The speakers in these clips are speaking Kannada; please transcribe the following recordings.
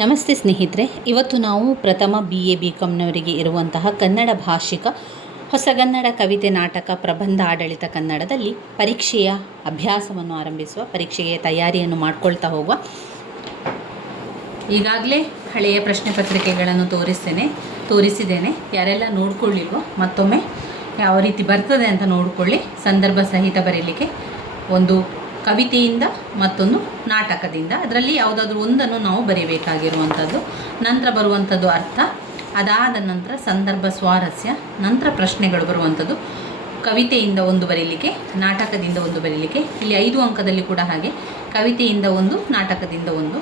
ನಮಸ್ತೆ ಸ್ನೇಹಿತರೆ, ಇವತ್ತು ನಾವು ಪ್ರಥಮ ಬಿ ಎ ಬಿ ಕಾಮ್ನವರಿಗೆ ಇರುವಂತಹ ಕನ್ನಡ ಭಾಷಿಕ ಹೊಸಗನ್ನಡ ಕವಿತೆ ನಾಟಕ ಪ್ರಬಂಧ ಆಡಳಿತ ಕನ್ನಡದಲ್ಲಿ ಪರೀಕ್ಷೆಯ ಅಭ್ಯಾಸವನ್ನು ಆರಂಭಿಸುವ, ಪರೀಕ್ಷೆಗೆ ತಯಾರಿಯನ್ನು ಮಾಡ್ಕೊಳ್ತಾ ಹೋಗುವ. ಈಗಾಗಲೇ ಹಳೆಯ ಪ್ರಶ್ನೆ ಪತ್ರಿಕೆಗಳನ್ನು ತೋರಿಸ್ತೇನೆ, ತೋರಿಸಿದ್ದೇನೆ. ಯಾರೆಲ್ಲ ನೋಡ್ಕೊಳ್ಳಿಲ್ವೋ, ಮತ್ತೊಮ್ಮೆ ಯಾವ ರೀತಿ ಬರ್ತದೆ ಅಂತ ನೋಡಿಕೊಳ್ಳಿ. ಸಂದರ್ಭ ಸಹಿತ ಬರೀಲಿಕ್ಕೆ ಒಂದು ಕವಿತೆಯಿಂದ ಮತ್ತೊಂದು ನಾಟಕದಿಂದ. ಅದರಲ್ಲಿ ಯಾವುದಾದ್ರೂ ಒಂದನ್ನು ನಾವು ಬರೀಬೇಕಾಗಿರುವಂಥದ್ದು. ನಂತರ ಬರುವಂಥದ್ದು ಅರ್ಥ. ಅದಾದ ನಂತರ ಸಂದರ್ಭ ಸ್ವಾರಸ್ಯ. ನಂತರ ಪ್ರಶ್ನೆಗಳು ಬರುವಂಥದ್ದು. ಕವಿತೆಯಿಂದ ಒಂದು ಬರೀಲಿಕ್ಕೆ, ನಾಟಕದಿಂದ ಒಂದು ಬರೀಲಿಕ್ಕೆ. ಇಲ್ಲಿ ಐದು ಅಂಕದಲ್ಲಿ ಕೂಡ ಹಾಗೆ. ಕವಿತೆಯಿಂದ ಒಂದು, ನಾಟಕದಿಂದ ಒಂದು.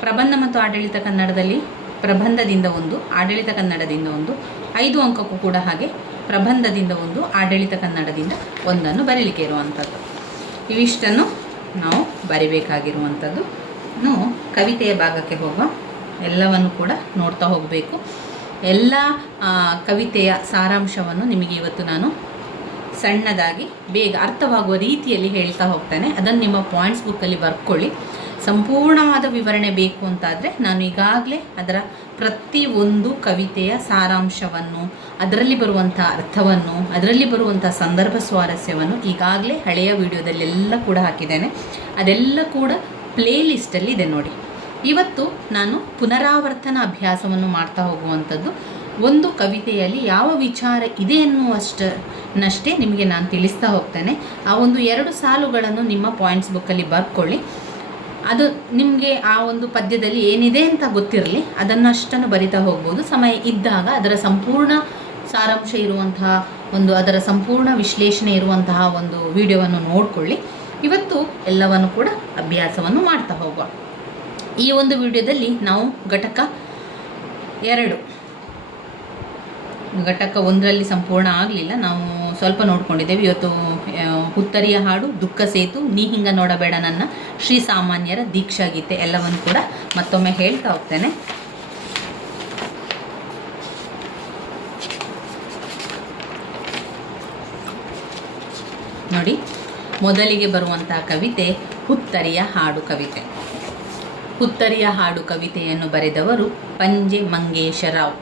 ಪ್ರಬಂಧ ಮತ್ತು ಆಡಳಿತ ಕನ್ನಡದಲ್ಲಿ ಪ್ರಬಂಧದಿಂದ ಒಂದು, ಆಡಳಿತ ಕನ್ನಡದಿಂದ ಒಂದು. ಐದು ಅಂಕಕ್ಕೂ ಕೂಡ ಹಾಗೆ. ಪ್ರಬಂಧದಿಂದ ಒಂದು, ಆಡಳಿತ ಕನ್ನಡದಿಂದ ಒಂದನ್ನು ಬರೀಲಿಕ್ಕೆ ಇರುವಂಥದ್ದು. ಇವಿಷ್ಟನ್ನು ನಾವು ಬರಿಬೇಕಾಗಿರುವಂಥದ್ದು. ಕವಿತೆಯ ಭಾಗಕ್ಕೆ ಹೋಗುವ ಎಲ್ಲವನ್ನು ಕೂಡ ನೋಡ್ತಾ ಹೋಗಬೇಕು. ಎಲ್ಲ ಕವಿತೆಯ ಸಾರಾಂಶವನ್ನು ನಿಮಗೆ ಇವತ್ತು ನಾನು ಸಣ್ಣದಾಗಿ, ಬೇಗ ಅರ್ಥವಾಗುವ ರೀತಿಯಲ್ಲಿ ಹೇಳ್ತಾ ಹೋಗ್ತೇನೆ. ಅದನ್ನು ನಿಮ್ಮ ಪಾಯಿಂಟ್ಸ್ ಬುಕ್ಕಲ್ಲಿ ಬರ್ಕೊಳ್ಳಿ. ಸಂಪೂರ್ಣವಾದ ವಿವರಣೆ ಬೇಕು ಅಂತಾದರೆ ನಾನು ಈಗಾಗಲೇ ಅದರ ಪ್ರತಿ ಒಂದು ಕವಿತೆಯ ಸಾರಾಂಶವನ್ನು, ಅದರಲ್ಲಿ ಬರುವಂಥ ಅರ್ಥವನ್ನು, ಅದರಲ್ಲಿ ಬರುವಂಥ ಸಂದರ್ಭ ಸ್ವಾರಸ್ಯವನ್ನು ಈಗಾಗಲೇ ಹಳೆಯ ವಿಡಿಯೋದಲ್ಲೆಲ್ಲ ಕೂಡ ಹಾಕಿದ್ದೇನೆ. ಅದೆಲ್ಲ ಕೂಡ ಪ್ಲೇ ಲಿಸ್ಟಲ್ಲಿ ಇದೆ ನೋಡಿ. ಇವತ್ತು ನಾನು ಪುನರಾವರ್ತನ ಅಭ್ಯಾಸವನ್ನು ಮಾಡ್ತಾ ಹೋಗುವಂಥದ್ದು, ಒಂದು ಕವಿತೆಯಲ್ಲಿ ಯಾವ ವಿಚಾರ ಇದೆ ಎನ್ನುವಷ್ಟನ್ನಷ್ಟೇ ನಿಮಗೆ ನಾನು ತಿಳಿಸ್ತಾ ಹೋಗ್ತೇನೆ. ಆ ಒಂದು ಎರಡು ಸಾಲುಗಳನ್ನು ನಿಮ್ಮ ಪಾಯಿಂಟ್ಸ್ ಬುಕ್ಕಲ್ಲಿ ಬರ್ಕೊಳ್ಳಿ. ಅದು ನಿಮಗೆ ಆ ಒಂದು ಪದ್ಯದಲ್ಲಿ ಏನಿದೆ ಅಂತ ಗೊತ್ತಿರಲಿ, ಅದನ್ನಷ್ಟನ್ನು ಬರಿತಾ ಹೋಗ್ಬೋದು. ಸಮಯ ಇದ್ದಾಗ ಅದರ ಸಂಪೂರ್ಣ ಸಾರಾಂಶ ಇರುವಂತಹ ಒಂದು, ಅದರ ಸಂಪೂರ್ಣ ವಿಶ್ಲೇಷಣೆ ಇರುವಂತಹ ಒಂದು ವಿಡಿಯೋವನ್ನು ನೋಡಿಕೊಳ್ಳಿ. ಇವತ್ತು ಎಲ್ಲವನ್ನು ಕೂಡ ಅಭ್ಯಾಸವನ್ನು ಮಾಡ್ತಾ ಹೋಗುವ. ಈ ಒಂದು ವಿಡಿಯೋದಲ್ಲಿ ನಾವು ಘಟಕ ಎರಡು, ಘಟಕ ಒಂದರಲ್ಲಿ ಸಂಪೂರ್ಣ ಆಗಲಿಲ್ಲ. ನಾವು ಸ್ವಲ್ಪ ನೋಡ್ಕೊಂಡಿದ್ದೇವೆ. ಇವತ್ತು ಹುತ್ತರಿಯ ಹಾಡು, ದುಃಖ ಸೇತು, ನೀ ಹಿಂಗ ನೋಡಬೇಡ ನನ್ನ ಶ್ರೀ ಸಾಮಾನ್ಯರ ದೀಕ್ಷಾ ಗೀತೆ ಎಲ್ಲವನ್ನು ಕೂಡ ಮತ್ತೊಮ್ಮೆ ಹೇಳ್ತಾ ಹೋಗ್ತೇನೆ. ನೋಡಿ, ಮೊದಲಿಗೆ ಬರುವಂತಹ ಕವಿತೆ ಹುತ್ತರಿಯ ಹಾಡು ಕವಿತೆ. ಹುತ್ತರಿಯ ಹಾಡು ಕವಿತೆಯನ್ನು ಬರೆದವರು ಪಂಜೆ ಮಂಗೇಶರಾವ್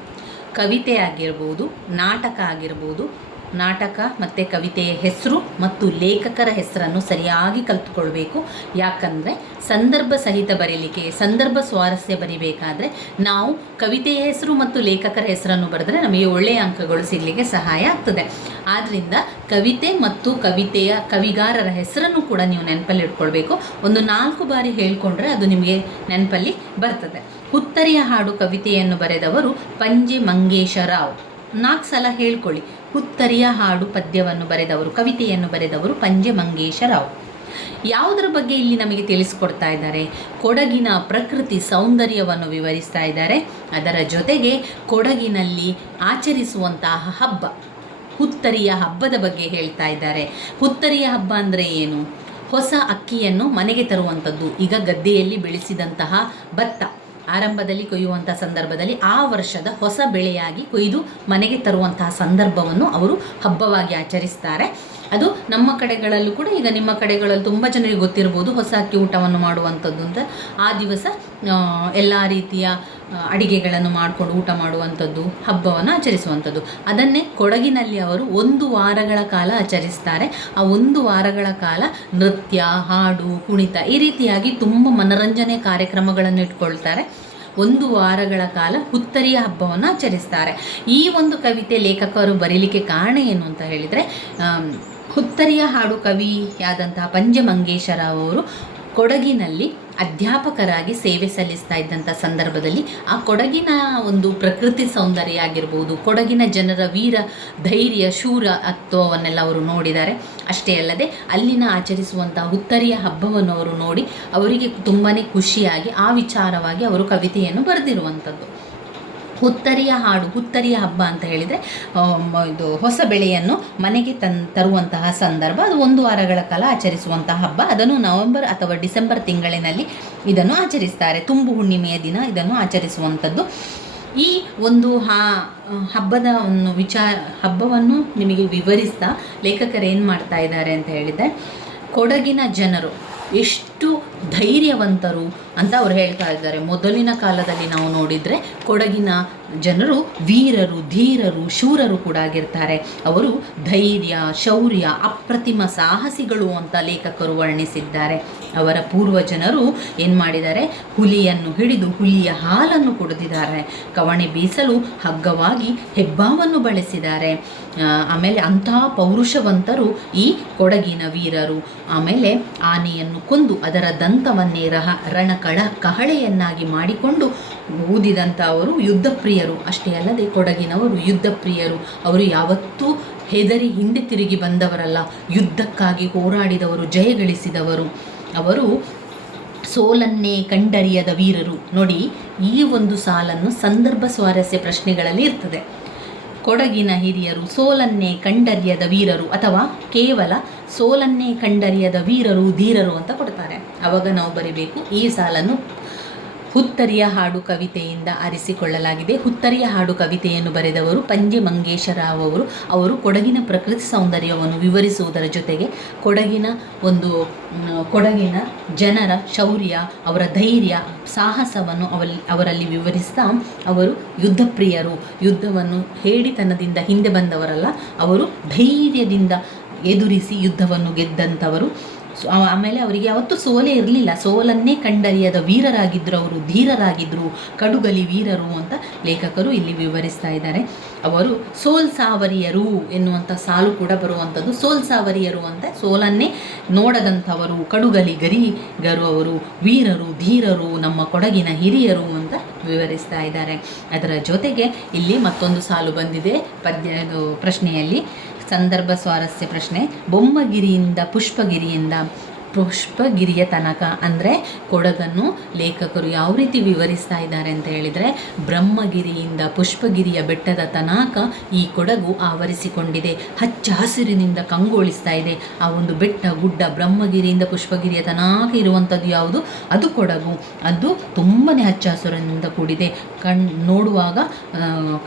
ಕವಿತೆ ಆಗಿರ್ಬೋದು, ನಾಟಕ ಆಗಿರ್ಬೋದು ನಾಟಕ ಮತ್ತು ಕವಿತೆಯ ಹೆಸರು ಮತ್ತು ಲೇಖಕರ ಹೆಸರನ್ನು ಸರಿಯಾಗಿ ಕಲ್ತುಕೊಳ್ಬೇಕು. ಯಾಕಂದರೆ ಸಂದರ್ಭ ಸಹಿತ ಬರೀಲಿಕ್ಕೆ, ಸಂದರ್ಭ ಸ್ವಾರಸ್ಯ ಬರಿಬೇಕಾದ್ರೆ ನಾವು ಕವಿತೆಯ ಹೆಸರು ಮತ್ತು ಲೇಖಕರ ಹೆಸರನ್ನು ಬರೆದ್ರೆ ನಮಗೆ ಒಳ್ಳೆಯ ಅಂಕಗಳು ಸಿಗಲಿಕ್ಕೆ ಸಹಾಯ ಆಗ್ತದೆ. ಆದ್ದರಿಂದ ಕವಿತೆ ಮತ್ತು ಕವಿತೆಯ ಕವಿಗಾರರ ಹೆಸರನ್ನು ಕೂಡ ನೀವು ನೆನಪಲ್ಲಿ ಇಟ್ಕೊಳ್ಬೇಕು. ಒಂದು ನಾಲ್ಕು ಬಾರಿ ಹೇಳ್ಕೊಂಡ್ರೆ ಅದು ನಿಮಗೆ ನೆನಪಲ್ಲಿ ಬರ್ತದೆ. ಹುತ್ತರಿಯ ಹಾಡು ಕವಿತೆಯನ್ನು ಬರೆದವರು ಪಂಜೆ ಮಂಗೇಶರಾವ್ ನಾಲ್ಕು ಸಲ ಹೇಳ್ಕೊಳ್ಳಿ. ಹುತ್ತರಿಯ ಹಾಡು ಪದ್ಯವನ್ನು ಬರೆದವರು, ಕವಿತೆಯನ್ನು ಬರೆದವರು ಪಂಜೆ ಮಂಗೇಶರಾವ್ ಯಾವುದರ ಬಗ್ಗೆ ಇಲ್ಲಿ ನಮಗೆ ತಿಳಿಸ್ಕೊಡ್ತಾ ಇದ್ದಾರೆ? ಕೊಡಗಿನ ಪ್ರಕೃತಿ ಸೌಂದರ್ಯವನ್ನು ವಿವರಿಸ್ತಾ ಇದ್ದಾರೆ. ಅದರ ಜೊತೆಗೆ ಕೊಡಗಿನಲ್ಲಿ ಆಚರಿಸುವಂತಹ ಹಬ್ಬ, ಹುತ್ತರಿಯ ಹಬ್ಬದ ಬಗ್ಗೆ ಹೇಳ್ತಾ ಇದ್ದಾರೆ. ಹುತ್ತರಿಯ ಹಬ್ಬ ಅಂದರೆ ಏನು? ಹೊಸ ಅಕ್ಕಿಯನ್ನು ಮನೆಗೆ ತರುವಂಥದ್ದು, ಈಗ ಗದ್ದೆಯಲ್ಲಿ ಬೆಳೆಸಿದಂತಹ ಭತ್ತ. ಆರಂಭದಲ್ಲಿ ಕೊಯ್ಯುವಂಥ ಸಂದರ್ಭದಲ್ಲಿ ಆ ವರ್ಷದ ಹೊಸ ಬೆಳೆಯಾಗಿ ಕೊಯ್ದು ಮನೆಗೆ ತರುವಂತಹ ಸಂದರ್ಭವನ್ನು ಅವರು ಹಬ್ಬವಾಗಿ ಆಚರಿಸ್ತಾರೆ. ಅದು ನಮ್ಮ ಕಡೆಗಳಲ್ಲೂ ಕೂಡ, ಈಗ ನಿಮ್ಮ ಕಡೆಗಳಲ್ಲಿ ತುಂಬ ಜನರಿಗೆ ಗೊತ್ತಿರ್ಬೋದು ಹೊಸ ಅಕ್ಕಿ ಊಟವನ್ನು ಮಾಡುವಂಥದ್ದು ಅಂತ. ಆ ದಿವಸ ಎಲ್ಲ ರೀತಿಯ ಅಡಿಗೆಗಳನ್ನು ಮಾಡಿಕೊಂಡು ಊಟ ಮಾಡುವಂಥದ್ದು, ಹಬ್ಬವನ್ನು ಆಚರಿಸುವಂಥದ್ದು. ಅದನ್ನೇ ಕೊಡಗಿನಲ್ಲಿ ಅವರು ಒಂದು ವಾರಗಳ ಕಾಲ ಆಚರಿಸ್ತಾರೆ. ಆ ಒಂದು ವಾರಗಳ ಕಾಲ ನೃತ್ಯ, ಹಾಡು, ಕುಣಿತ ಈ ರೀತಿಯಾಗಿ ತುಂಬ ಮನರಂಜನೆ ಕಾರ್ಯಕ್ರಮಗಳನ್ನು ಇಟ್ಕೊಳ್ತಾರೆ. ಒಂದು ವಾರಗಳ ಕಾಲ ಹುತ್ತರಿಯ ಹಬ್ಬವನ್ನು ಆಚರಿಸ್ತಾರೆ. ಈ ಒಂದು ಕವಿತೆ ಲೇಖಕರು ಬರೀಲಿಕ್ಕೆ ಕಾರಣ ಏನು ಅಂತ ಹೇಳಿದರೆ ಹುತ್ತರಿಯ ಹಾಡು ಕವಿಯಾದಂತಹ ಪಂಜಮಂಗೇಶ್ವರ ಅವರು ಕೊಡಗಿನಲ್ಲಿ ಅಧ್ಯಾಪಕರಾಗಿ ಸೇವೆ ಸಲ್ಲಿಸ್ತಾ ಇದ್ದಂಥ ಸಂದರ್ಭದಲ್ಲಿ ಆ ಕೊಡಗಿನ ಒಂದು ಪ್ರಕೃತಿ ಸೌಂದರ್ಯ ಆಗಿರ್ಬೋದು, ಕೊಡಗಿನ ಜನರ ವೀರ ಧೈರ್ಯ, ಶೂರ ಅತ್ವವನ್ನೆಲ್ಲ ಅವರು ನೋಡಿದ್ದಾರೆ. ಅಷ್ಟೇ ಅಲ್ಲದೆ ಅಲ್ಲಿನ ಆಚರಿಸುವಂಥ ಹುತ್ತರಿಯ ಹಬ್ಬವನ್ನು ಅವರು ನೋಡಿ ಅವರಿಗೆ ತುಂಬಾ ಖುಷಿಯಾಗಿ ಆ ವಿಚಾರವಾಗಿ ಅವರು ಕವಿತೆಯನ್ನು ಬರೆದಿರುವಂಥದ್ದು. ಹುತ್ತರಿಯ ಹಾಡು, ಹುತ್ತರಿಯ ಹಬ್ಬ ಅಂತ ಹೇಳಿದರೆ ಇದು ಹೊಸ ಬೆಳೆಯನ್ನು ಮನೆಗೆ ತನ್, ತರುವಂತಹ ಸಂದರ್ಭ, ಅದು ಒಂದು ವಾರಗಳ ಕಾಲ ಆಚರಿಸುವಂತಹ ಹಬ್ಬ. ಅದನ್ನು ನವೆಂಬರ್ ಅಥವಾ ಡಿಸೆಂಬರ್ ತಿಂಗಳಿನಲ್ಲಿ ಇದನ್ನು ಆಚರಿಸ್ತಾರೆ. ತುಂಬು ಹುಣ್ಣಿಮೆಯ ದಿನ ಇದನ್ನು ಆಚರಿಸುವಂಥದ್ದು. ಈ ಒಂದು ಹಾ, ಹಬ್ಬದ ಒಂದು ವಿಚಾರ, ಹಬ್ಬವನ್ನು ನಿಮಗೆ ವಿವರಿಸ್ತಾ ಲೇಖಕರು ಏನು ಮಾಡ್ತಾ ಇದ್ದಾರೆ ಅಂತ ಹೇಳಿದರೆ, ಕೊಡಗಿನ ಜನರು ಎಷ್ಟು ಧೈರ್ಯವಂತರು ಅಂತ ಅವ್ರು ಹೇಳ್ತಾ ಇದ್ದಾರೆ. ಮೊದಲಿನ ಕಾಲದಲ್ಲಿ ನಾವು ನೋಡಿದರೆ ಕೊಡಗಿನ ಜನರು ವೀರರು, ಧೀರರು, ಶೂರರು ಕೂಡ ಆಗಿರ್ತಾರೆ. ಅವರು ಧೈರ್ಯ, ಶೌರ್ಯ, ಅಪ್ರತಿಮ ಸಾಹಸಿಗಳು ಅಂತ ಲೇಖಕರು ವರ್ಣಿಸಿದ್ದಾರೆ. ಅವರ ಪೂರ್ವಜನರು ಏನು ಮಾಡಿದ್ದಾರೆ? ಹುಲಿಯನ್ನು ಹಿಡಿದು ಹುಲಿಯ ಹಾಲನ್ನು ಕುಡಿದಿದ್ದಾರೆ. ಕವಣೆ ಬೀಸಲು ಹಗ್ಗವಾಗಿ ಹೆಬ್ಬಾವನ್ನು ಬಳಸಿದ್ದಾರೆ. ಆಮೇಲೆ ಅಂತಹ ಪೌರುಷವಂತರು ಈ ಕೊಡಗಿನ ವೀರರು. ಆಮೇಲೆ ಆನೆಯನ್ನು ಕೊಂದು ಅದರ ದಂತವನ್ನೇ ರಹ ರಣಕಳ ಕಹಳೆಯನ್ನಾಗಿ ಮಾಡಿಕೊಂಡು ಊದಿದಂಥ ಅವರು ಯುದ್ಧಪ್ರಿಯರು. ಅಷ್ಟೇ ಅಲ್ಲದೆ ಕೊಡಗಿನವರು ಯುದ್ಧಪ್ರಿಯರು. ಅವರು ಯಾವತ್ತೂ ಹೆದರಿ ಹಿಂದೆ ತಿರುಗಿ ಬಂದವರಲ್ಲ. ಯುದ್ಧಕ್ಕಾಗಿ ಹೋರಾಡಿದವರು ಜಯಗಳಿಸಿದವರು ಅವರು ಸೋಲನ್ನೇ ಕಂಡರಿಯದ ವೀರರು. ನೋಡಿ, ಈ ಒಂದು ಸಾಲನ್ನು ಸಂದರ್ಭ ಸ್ವಾರಸ್ಯ ಪ್ರಶ್ನೆಗಳಲ್ಲಿ ಇರ್ತದೆ. ಕೊಡಗಿನ ಹಿರಿಯರು ಸೋಲನ್ನೇ ಕಂಡರಿಯದ ವೀರರು ಅಥವಾ ಕೇವಲ ಸೋಲನ್ನೇ ಕಂಡರಿಯದ ವೀರರು, ಧೀರರು ಅಂತ ಕೊಡ್ತಾರೆ. ಅವಾಗ ನಾವು ಬರಿಬೇಕು ಈ ಸಾಲನ್ನು ಹುತ್ತರಿಯ ಹಾಡು ಕವಿತೆಯಿಂದ ಆರಿಸಿಕೊಳ್ಳಲಾಗಿದೆ. ಹುತ್ತರಿಯ ಹಾಡು ಕವಿತೆಯನ್ನು ಬರೆದವರು ಪಂಜೆ ಮಂಗೇಶರಾವ್ ಅವರು. ಅವರು ಕೊಡಗಿನ ಪ್ರಕೃತಿ ಸೌಂದರ್ಯವನ್ನು ವಿವರಿಸುವುದರ ಜೊತೆಗೆ ಕೊಡಗಿನ ಒಂದು ಕೊಡಗಿನ ಜನರ ಶೌರ್ಯ, ಅವರ ಧೈರ್ಯ, ಸಾಹಸವನ್ನು ಅವಲ್ಲಿ ಅವರಲ್ಲಿ ವಿವರಿಸ್ತಾ ಅವರು ಯುದ್ಧಪ್ರಿಯರು. ಯುದ್ಧವನ್ನು ಹೇಡಿತನದಿಂದ ಹಿಂದೆ ಬಂದವರಲ್ಲ, ಅವರು ಧೈರ್ಯದಿಂದ ಎದುರಿಸಿ ಯುದ್ಧವನ್ನು ಗೆದ್ದಂಥವರು. ಆಮೇಲೆ ಅವರಿಗೆ ಯಾವತ್ತೂ ಸೋಲೇ ಇರಲಿಲ್ಲ. ಸೋಲನ್ನೇ ಕಂಡರಿಯದ ವೀರರಾಗಿದ್ದರು ಅವರು ಧೀರರಾಗಿದ್ದರು ಕಡುಗಲಿ ವೀರರು ಅಂತ ಲೇಖಕರು ಇಲ್ಲಿ ವಿವರಿಸ್ತಾ ಇದ್ದಾರೆ. ಅವರು ಸೋಲ್ ಸಾವರಿಯರು ಎನ್ನುವಂಥ ಸಾಲು ಕೂಡ ಬರುವಂಥದ್ದು. ಸೋಲ್ ಸಾವರಿಯರು ಅಂತ ಸೋಲನ್ನೇ ನೋಡದಂಥವರು, ಕಡುಗಲಿ ಗರಿಗರು ಅವರು, ವೀರರು, ಧೀರರು, ನಮ್ಮ ಕೊಡಗಿನ ಹಿರಿಯರು ಅಂತ ವಿವರಿಸ್ತಾ ಇದ್ದಾರೆ. ಅದರ ಜೊತೆಗೆ ಇಲ್ಲಿ ಮತ್ತೊಂದು ಸಾಲು ಬಂದಿದೆ. ಪದ್ಯ ಪ್ರಶ್ನೆಯಲ್ಲಿ. ಸಂದರ್ಭ ಸ್ವಾರಸ್ಯ ಪ್ರಶ್ನೆ. ಬೊಮ್ಮಗಿರಿಯಿಂದ, ಪುಷ್ಪಗಿರಿಯಿಂದ ಪುಷ್ಪಗಿರಿಯ ತನಕ ಅಂದರೆ ಕೊಡಗನ್ನು ಲೇಖಕರು ಯಾವ ರೀತಿ ವಿವರಿಸ್ತಾ ಇದ್ದಾರೆ ಅಂತ ಹೇಳಿದರೆ, ಬ್ರಹ್ಮಗಿರಿಯಿಂದ ಪುಷ್ಪಗಿರಿಯ ಬೆಟ್ಟದ ತನಕ ಈ ಕೊಡಗು ಆವರಿಸಿಕೊಂಡಿದೆ. ಹಚ್ಚ ಹಸಿರಿನಿಂದ ಕಂಗೊಳಿಸ್ತಾ ಇದೆ. ಆ ಒಂದು ಬೆಟ್ಟ, ಗುಡ್ಡ ಬ್ರಹ್ಮಗಿರಿಯಿಂದ ಪುಷ್ಪಗಿರಿಯ ತನಕ ಇರುವಂಥದ್ದು ಯಾವುದು? ಅದು ಕೊಡಗು. ಅದು ತುಂಬಾ ಹಚ್ಚ ಹಸಿರಿನಿಂದ ಕೂಡಿದೆ. ಕಣ್ ನೋಡುವಾಗ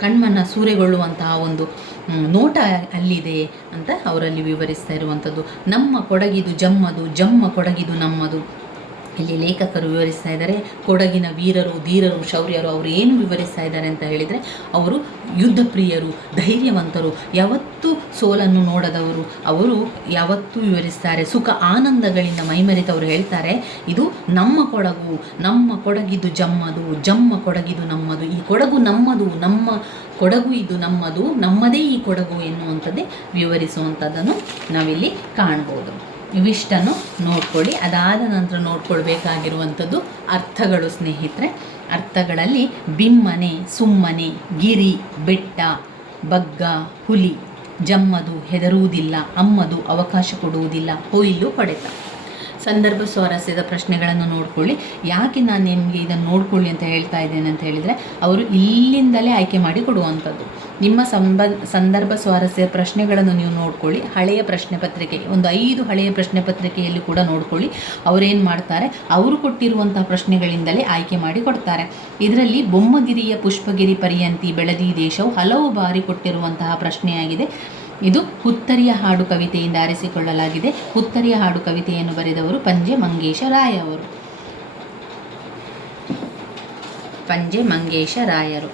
ಕಣ್ಮನ್ನು ಕಣ್ಮನ ಸೂರೆಗೊಳ್ಳುವಂತಹ ಒಂದು ನೋಟ ಅಲ್ಲಿದೆ ಅಂತ ಅವರಲ್ಲಿ ವಿವರಿಸ್ತಾ ಇರುವಂಥದ್ದು. ನಮ್ಮ ಕೊಡಗಿದು ಜಮ್ಮದು, ಜಮ್ಮ ಕೊಡಗಿದು ನಮ್ಮದು. ಇಲ್ಲಿ ಲೇಖಕರು ವಿವರಿಸ್ತಾ ಇದ್ದಾರೆ. ಕೊಡಗಿನ ವೀರರು, ಧೀರರು, ಶೌರ್ಯರು ಅವರು ಏನು ವಿವರಿಸ್ತಾ ಇದ್ದಾರೆ ಅಂತ ಹೇಳಿದರೆ, ಅವರು ಯುದ್ಧ ಪ್ರಿಯರು ಧೈರ್ಯವಂತರು, ಯಾವತ್ತೂ ಸೋಲನ್ನು ನೋಡದವರು, ಅವರು ಯಾವತ್ತೂ ವಿವರಿಸ್ತಾರೆ. ಸುಖ, ಆನಂದಗಳಿಂದ ಮೈಮರೆತವರು ಹೇಳ್ತಾರೆ, ಇದು ನಮ್ಮ ಕೊಡಗು, ನಮ್ಮ ಕೊಡಗಿದು ಜಮ್ಮದು, ಜಮ್ಮ ಕೊಡಗಿದು ನಮ್ಮದು, ಈ ಕೊಡಗು ನಮ್ಮದು, ನಮ್ಮ ಕೊಡಗು ಇದು ನಮ್ಮದು, ನಮ್ಮದೇ ಈ ಕೊಡಗು ಎನ್ನುವಂಥದ್ದೇ ವಿವರಿಸುವಂಥದ್ದನ್ನು ನಾವಿಲ್ಲಿ ಕಾಣ್ಬೋದು. ಇವಿಷ್ಟನ್ನು ನೋಡ್ಕೊಳ್ಳಿ, ಅದಾದ ನಂತರ ನೋಡ್ಕೊಳ್ಬೇಕಾಗಿರುವಂಥದ್ದು ಅರ್ಥಗಳು ಸ್ನೇಹಿತರೆ. ಅರ್ಥಗಳಲ್ಲಿ ಬಿಮ್ಮನೆ, ಸುಮ್ಮನೆ, ಗಿರಿ, ಬೆಟ್ಟ, ಬಗ್ಗ, ಹುಲಿ, ಜಮ್ಮದು ಹೆದರುವುದಿಲ್ಲ, ಅಮ್ಮದು ಅವಕಾಶ ಕೊಡುವುದಿಲ್ಲ, ಕೊಯ್ಲು ಹೊಡೆತ ಸಂದರ್ಭ ಸ್ವಾರಸ್ಯದ ಪ್ರಶ್ನೆಗಳನ್ನು ನೋಡ್ಕೊಳ್ಳಿ. ಯಾಕೆ ನಾನು ನಿಮಗೆ ಇದನ್ನು ನೋಡ್ಕೊಳ್ಳಿ ಅಂತ ಹೇಳ್ತಾ ಇದ್ದೇನೆ ಅಂತ ಹೇಳಿದರೆ, ಅವರು ಇಲ್ಲಿಂದಲೇ ಆಯ್ಕೆ ಮಾಡಿ ಕೊಡುವಂಥದ್ದು. ನಿಮ್ಮ ಸಂಬ, ಸಂದರ್ಭ ಸ್ವಾರಸ್ಯ ಪ್ರಶ್ನೆಗಳನ್ನು ನೀವು ನೋಡ್ಕೊಳ್ಳಿ. ಹಳೆಯ ಪ್ರಶ್ನೆ ಪತ್ರಿಕೆ, ಒಂದು ಐದು ಹಳೆಯ ಪ್ರಶ್ನೆ ಪತ್ರಿಕೆಯಲ್ಲಿ ಕೂಡ ನೋಡ್ಕೊಳ್ಳಿ. ಅವರೇನು ಮಾಡ್ತಾರೆ? ಅವರು ಕೊಟ್ಟಿರುವಂತಹ ಪ್ರಶ್ನೆಗಳಿಂದಲೇ ಆಯ್ಕೆ ಮಾಡಿ ಕೊಡ್ತಾರೆ. ಇದರಲ್ಲಿ ಬೊಮ್ಮಗಿರಿಯ ಪುಷ್ಪಗಿರಿ ಪರ್ಯಂತಿ, ಬೆಳದಿ ದೇಶವು ಹಲವು ಬಾರಿ ಕೊಟ್ಟಿರುವಂತಹ ಪ್ರಶ್ನೆಯಾಗಿದೆ. ಇದು ಹುತ್ತರಿಯ ಹಾಡು ಕವಿತೆಯಿಂದ ಆರಿಸಿಕೊಳ್ಳಲಾಗಿದೆ. ಹುತ್ತರಿಯ ಹಾಡು ಕವಿತೆಯನ್ನು ಬರೆದವರು ಪಂಜೆ ಮಂಗೇಶ ರಾಯ ಅವರು ಪಂಜೆ ಮಂಗೇಶ ರಾಯರು.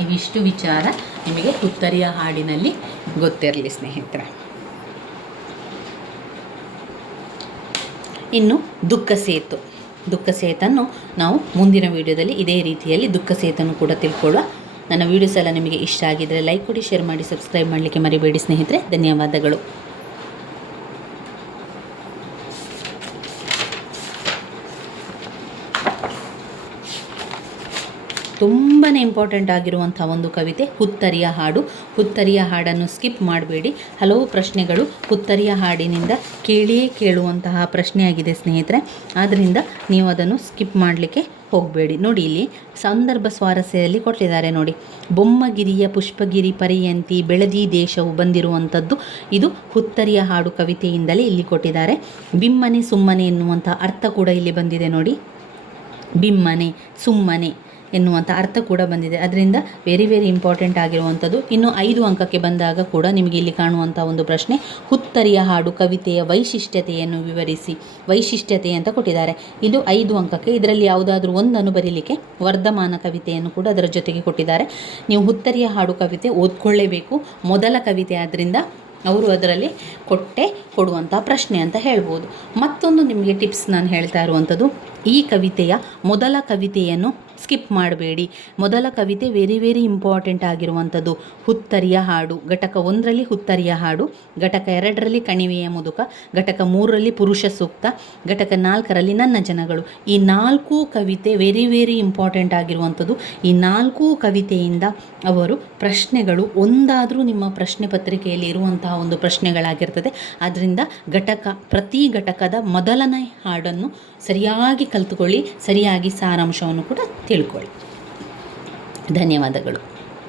ಇವಿಷ್ಟು ವಿಚಾರ ನಿಮಗೆ ಹುತ್ತರಿಯ ಹಾಡಿನಲ್ಲಿ ಗೊತ್ತಿರಲಿ ಸ್ನೇಹಿತರ. ಇನ್ನು ದುಃಖ ಸೇತು. ದುಃಖ ಸೇತನ್ನು ನಾವು ಮುಂದಿನ ವಿಡಿಯೋದಲ್ಲಿ ಇದೇ ರೀತಿಯಲ್ಲಿ ದುಃಖ ಸೇತನ್ನು ಕೂಡ ತಿಳ್ಕೊಳ್ಳುವ ನನ್ನ ವೀಡಿಯೋಸ್ ಎಲ್ಲ ನಿಮಗೆ ಇಷ್ಟ ಆಗಿದ್ದರೆ ಲೈಕ್ ಕೊಡಿ ಶೇರ್ ಮಾಡಿ ಸಬ್ಸ್ಕ್ರೈಬ್ ಮಾಡಲಿಕ್ಕೆ ಮರಿಬೇಡಿ ಸ್ನೇಹಿತರೆ. ಧನ್ಯವಾದಗಳು. ತುಂಬಾ ಇಂಪಾರ್ಟೆಂಟ್ ಆಗಿರುವಂಥ ಒಂದು ಕವಿತೆ, ಹುತ್ತರಿಯ ಹಾಡು. ಹುತ್ತರಿಯ ಹಾಡನ್ನು ಸ್ಕಿಪ್ ಮಾಡಬೇಡಿ. ಹಲವು ಪ್ರಶ್ನೆಗಳು ಹುತ್ತರಿಯ ಹಾಡಿನಿಂದ ಕೇಳಿಯೇ ಕೇಳುವಂತಹ ಪ್ರಶ್ನೆಯಾಗಿದೆ ಸ್ನೇಹಿತರೆ. ಆದ್ದರಿಂದ ನೀವು ಅದನ್ನು ಸ್ಕಿಪ್ ಮಾಡಲಿಕ್ಕೆ ಹೋಗಬೇಡಿ. ನೋಡಿ, ಇಲ್ಲಿ ಸಂದರ್ಭ ಸ್ವಾರಸ್ಯದಲ್ಲಿ ಕೊಟ್ಟಿದ್ದಾರೆ ನೋಡಿ. ಬೊಮ್ಮಗಿರಿಯ ಪುಷ್ಪಗಿರಿ ಪರಿಯಂತಿ ಬೆಳದಿ ದೇಶವು ಬಂದಿರುವಂಥದ್ದು ಇದು ಹುತ್ತರಿಯ ಹಾಡು ಕವಿತೆಯಿಂದಲೇ ಇಲ್ಲಿ ಕೊಟ್ಟಿದ್ದಾರೆ. ಬಿಮ್ಮನೆ ಸುಮ್ಮನೆ ಎನ್ನುವಂಥ ಅರ್ಥ ಕೂಡ ಇಲ್ಲಿ ಬಂದಿದೆ ನೋಡಿ. ಬಿಮ್ಮನೆ ಸುಮ್ಮನೆ ಎನ್ನುವಂಥ ಅರ್ಥ ಕೂಡ ಬಂದಿದೆ. ಅದರಿಂದ ವೆರಿ ವೆರಿ ಇಂಪಾರ್ಟೆಂಟ್ ಆಗಿರುವಂಥದ್ದು. ಇನ್ನು ಐದು ಅಂಕಕ್ಕೆ ಬಂದಾಗ ಕೂಡ ನಿಮಗೆ ಇಲ್ಲಿ ಕಾಣುವಂಥ ಒಂದು ಪ್ರಶ್ನೆ, ಹುತ್ತರಿಯ ಹಾಡು ಕವಿತೆಯ ವೈಶಿಷ್ಟ್ಯತೆಯನ್ನು ವಿವರಿಸಿ. ವೈಶಿಷ್ಟ್ಯತೆ ಅಂತ ಕೊಟ್ಟಿದ್ದಾರೆ. ಇದು ಐದು ಅಂಕಕ್ಕೆ, ಇದರಲ್ಲಿ ಯಾವುದಾದ್ರೂ ಒಂದನ್ನು ಬರೀಲಿಕ್ಕೆ ವರ್ಧಮಾನ ಕವಿತೆಯನ್ನು ಕೂಡ ಅದರ ಜೊತೆಗೆ ಕೊಟ್ಟಿದ್ದಾರೆ. ನೀವು ಹುತ್ತರಿಯ ಹಾಡು ಕವಿತೆ ಓದ್ಕೊಳ್ಳೇಬೇಕು. ಮೊದಲ ಕವಿತೆ ಆದ್ದರಿಂದ ಅವರು ಅದರಲ್ಲಿ ಕೊಟ್ಟೆ ಕೊಡುವಂಥ ಪ್ರಶ್ನೆ ಅಂತ ಹೇಳ್ಬೋದು. ಮತ್ತೊಂದು ನಿಮಗೆ ಟಿಪ್ಸ್ ನಾನು ಹೇಳ್ತಾ ಇರುವಂಥದ್ದು. ಈ ಕವಿತೆಯ ಮೊದಲ ಕವಿತೆಯನ್ನು ಸ್ಕಿಪ್ ಮಾಡಬೇಡಿ. ಮೊದಲ ಕವಿತೆ ವೆರಿ ವೆರಿ ಇಂಪಾರ್ಟೆಂಟ್ ಆಗಿರುವಂಥದ್ದು. ಹುತ್ತರಿಯ ಹಾಡು. ಘಟಕ ಒಂದರಲ್ಲಿ ಹುತ್ತರಿಯ ಹಾಡು. ಘಟಕ ಎರಡರಲ್ಲಿ ಕಣಿವೆಯ ಮುದುಕ. ಘಟಕ ಮೂರರಲ್ಲಿ ಪುರುಷ ಸೂಕ್ತ. ಘಟಕ ನಾಲ್ಕರಲ್ಲಿ ನನ್ನ ಜನಗಳು. ಈ ನಾಲ್ಕು ಕವಿತೆ ವೆರಿ ವೆರಿ ಇಂಪಾರ್ಟೆಂಟ್ ಆಗಿರುವಂಥದ್ದು. ಈ ನಾಲ್ಕು ಕವಿತೆಯಿಂದ ಅವರು ಪ್ರಶ್ನೆಗಳು ಒಂದಾದರೂ ನಿಮ್ಮ ಪ್ರಶ್ನೆ ಪತ್ರಿಕೆಯಲ್ಲಿ ಇರುವಂತಹ ಒಂದು ಪ್ರಶ್ನೆಗಳಾಗಿರ್ತದೆ. ಆದ್ದರಿಂದ ಘಟಕ, ಪ್ರತಿ ಘಟಕದ ಮೊದಲನೇ ಹಾಡನ್ನು ಸರಿಯಾಗಿ ಕಲಿತುಕೊಳ್ಳಿ, ಸರಿಯಾಗಿ ಸಾರಾಂಶವನ್ನು ಕೂಡ ತಿಳ್ಕೊಳ್ಳಿ. ಧನ್ಯವಾದಗಳು.